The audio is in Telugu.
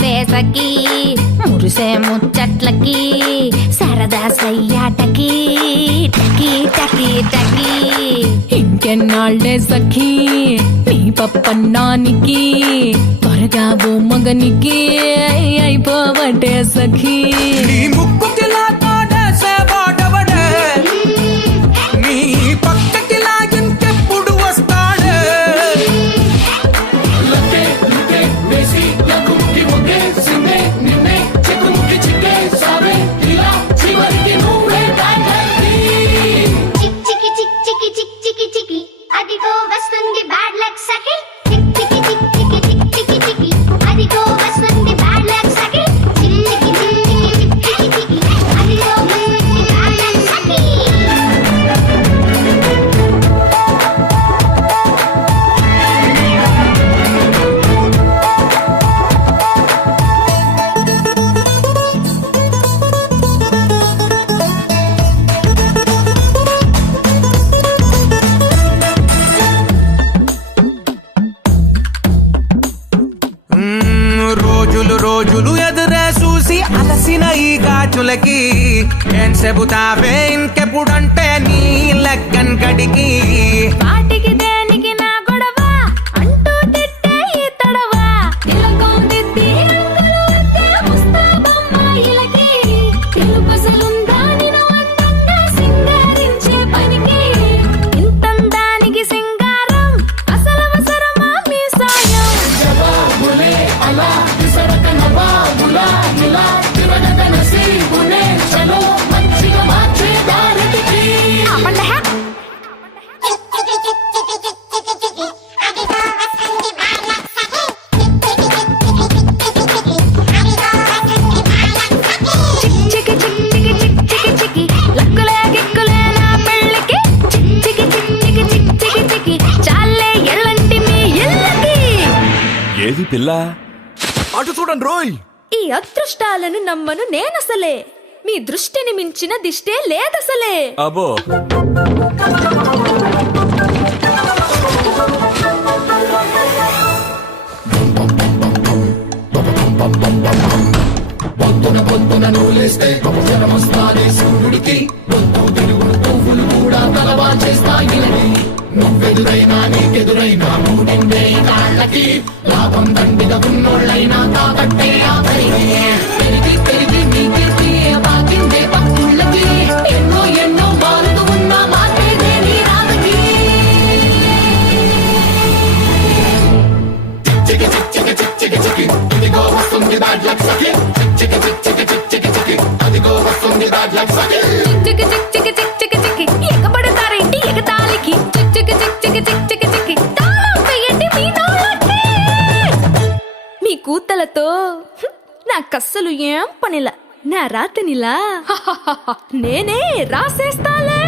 రావే సఖీ మురిసే ముచ్చట్లకి సరదా సయ్యాటకి టకి టకి టకి ఇంకెన్నాళ్లే సఖీ నీ పప్పన్నానికి త్వరగా ఓ మగనికి అయిపోవటే సఖీ నీ ముక్కుకి లాటేసే వాడవడే నీ పక్కకి లాగింకెప్పుడు వస్తాడే లకే లకే వేసి యకుముకి ముగే సిందే నిన్నే చెకుముకి చిక్కే సావే ఇలా చివరికి నువ్వే తాగలి చిక్ చికి చిక్ చికి చిక్ చికి చికి అదిగో వస్తుంది బ్యాడ్ లక్ సఖీ చిక్ చికి చిక్ చికి చిక్ చికి చికి అదిగో వస్తుంది బ్యాడ్ లక్ సఖీ చిక్ చికి చిక్ చికి చిక్ చికి చికి అదిగో వస్తుంది బ్యాడ్ లక్ సఖీ రోజులు రోజులు ఎదురే చూసి అలసిన ఈ గాజులకి ఏం చెబుతావే ఇంకెప్పుడంటే నీ లెక్కన్ కడికి వాటికి దేనికి నా గొడవ అంటూ తిట్టే ఈ తడవ తిలకం దిద్ది రంగులు అద్దే ముస్తాబమ్మాయిలకి తెలుపసలుందా నిన్ను అందంగా సింగారించే పనికి ఇంతందానికి సింగారం అసలవసరమా మీ సాయం జవాబులే అలా విసరక నవాబులా ఇలా తిరగక నసీబునే చలో మంచిగా మార్చే దారికి ఆపండి హే. చిక్ చికి చిక్ చికి చిక్ చికి చికి లక్కులే గిక్కులే నా పెళ్ళికి చిక్ చికి చిక్ చికి చిక్ చికి చికి చాలే ఎల్లంటి మీ ఇళ్ళకి ఏది పిల్ల అటు చూడండి రోయ్ ఈ అదృష్టాలను నమ్మను నేనసలే మీ దృష్టిని మించిన దిష్టే లేదసలే అబో చిక్ చిక్ చిక్ చిక్ చిక్ చిక్ చిక్ ఎగబడతారేంటి ఎగతాళికి చిక్ చిక్ చిక్ చిక్ చిక్ చిక్ చిక్ తాళం వేయండి మీ నోళ్ళకి మీ కూతలతో నాకస్సలు ఏం పనిలా నా రాతనిలా నేనే రాసేస్తాలే